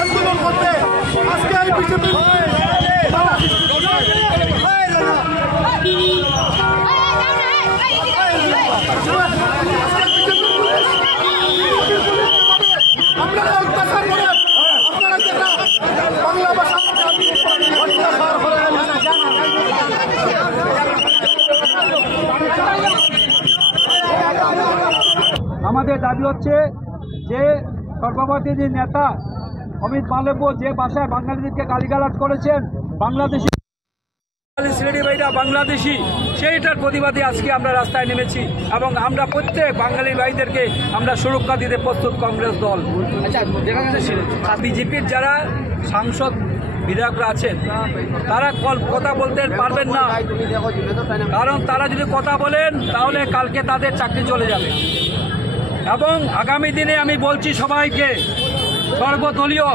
আন্দোলন করতে আজকে এই বিজেপি আমাদের দাবি হচ্ছে যে সর্বভারতীয় যে নেতা অমিত মালব্য যে ভাষায় বাঙালিদেরকে গালিগালাজ করেছেন, বাংলাদেশি সিলেটি ভাইরা বাংলাদেশি, সেইটার প্রতিবাদে আজকে আমরা রাস্তায় নেমেছি এবং আমরা প্রত্যেক বাঙালি ভাইদেরকে আমরা সুরক্ষা দিতে প্রস্তুত কংগ্রেস দল। বিজেপির যারা সাংসদ বিধায়করা আছেন তারা কথা বলতে পারবেন না, কারণ তারা যদি কথা বলেন তাহলে কালকে তাদের চাকরি চলে যাবে। এবং আগামী দিনে আমি বলছি সবাইকে, সর্বদলীয়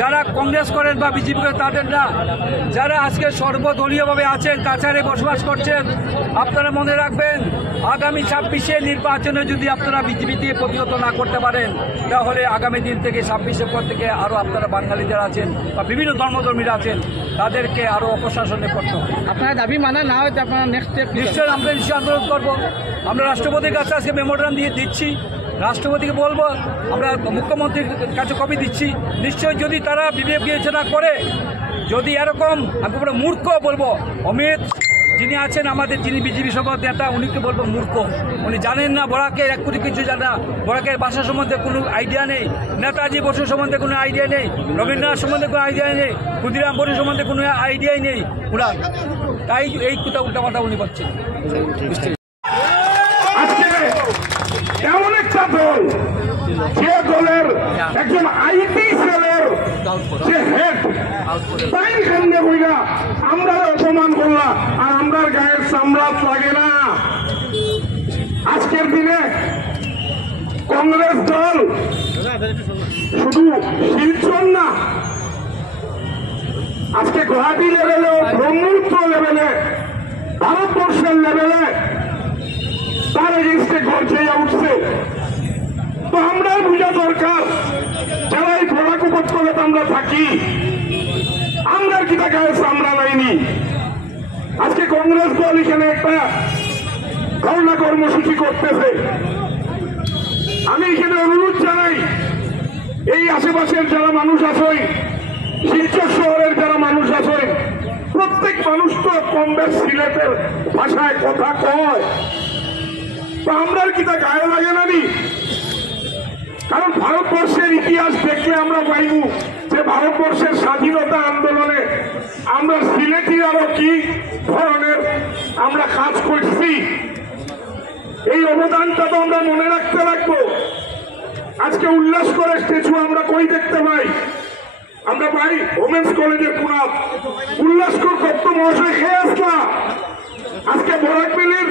যারা কংগ্রেস করেন বা বিজেপি করেন তাদের না, যারা আজকে সর্বদলীয়ভাবে আছেন, কাছাড়ে বসবাস করছেন, আপনারা মনে রাখবেন আগামী 26-এ নির্বাচনে যদি আপনারা বিজেপি দিয়ে প্রতিহত না করতে পারেন তাহলে আগামী দিন থেকে 26-এর পর থেকে আরও আপনারা বাঙালি যারা আছেন বা বিভিন্ন ধর্মধর্মীরা আছেন তাদেরকে আরও অপশাসনে পড়তে হবে। আপনারা দাবি মানা না হয়তো আপনারা নেক্সট স্টেপ নিশ্চয়ই আমরা নিশ্চয়ই আন্দোলন করবো। আমরা রাষ্ট্রপতির কাছে আজকে মেমোরান্ডাম দিয়ে দিচ্ছি, রাষ্ট্রপতিকে বলবো, আমরা মুখ্যমন্ত্রীর কাছে কপি দিচ্ছি। নিশ্চয়ই যদি তারা বিবেক বিবেচনা করে, যদি এরকম আমি পুরো মূর্খ বলবো, অমিত যিনি আছেন আমাদের, যিনি বিজেপি সভাপতি নেতা, উনিকে বলবো মূর্খ। উনি জানেন না বরাকের এক কোটি কিছু জানে না, বরাকের ভাষা সম্বন্ধে কোনো আইডিয়া নেই, নেতাজি বসু সম্বন্ধে কোনো আইডিয়া নেই, রবীন্দ্রনাথ সম্বন্ধে কোনো আইডিয়া নেই, ক্ষুদিরাম বসু সম্বন্ধে কোনো আইডিয়াই নেই ওরা, তাই এই কথা উল্টাপাল্টা উনি করছেন। এমন একটা দল, যে দলের একজন আইটি সেলের যে হেড, তাই সামনে বইরা আমরা অপমান করলাম আর আমরা গায়ের চামড়া লাগে না। আজকের দিনে কংগ্রেস দল শুধু শিলচর না, আজকে গুয়াহাটি লেভেলেও, ব্রহ্মপুত্র লেভেলে, ভারতবর্ষের লেভেলে তার এগেন্স্টে গর্জে উঠছে। তো আমরাও বোঝা দরকার, যারা এই বরাক উপত্যকাতে আমরা থাকি, আমরা কি তা গায়ে চামড়া নাইনি। আজকে কংগ্রেস দল এখানে একটা ধর্ণা কর্মসূচি করতেছে। আমি এখানে অনুরোধ জানাই, এই আশেপাশের যারা মানুষ আছেন, শিলচর শহরের যারা মানুষ আছেন, প্রত্যেক মানুষ তো কম বেশ সিলেটের ভাষায় কথা কয়, তো আমরা কি তা গায়ে লাগে নানি। কারণ ভারতবর্ষের ইতিহাস দেখলে আমরা পাইব যে ভারতবর্ষের স্বাধীনতা আন্দোলনে আমরা সিলেটি আরো কি ধরনের আমরা কাজ করছি, এই অবদানটা তো আমরা মনে রাখতে লাগবো। আজকে উল্লাস করে স্ট্যাচু আমরা কই দেখতে পাই? আমরা পাই ওমেন্স কলেজের পুনাত উল্লাস করতো মহাশয় খেয়ে আসলা। আজকে বরাক ভ্যালির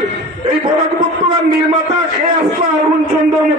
এই বরাক উপত্যকার নির্মাতা খেয়ে আসলা অরুণ চন্দ্র মতো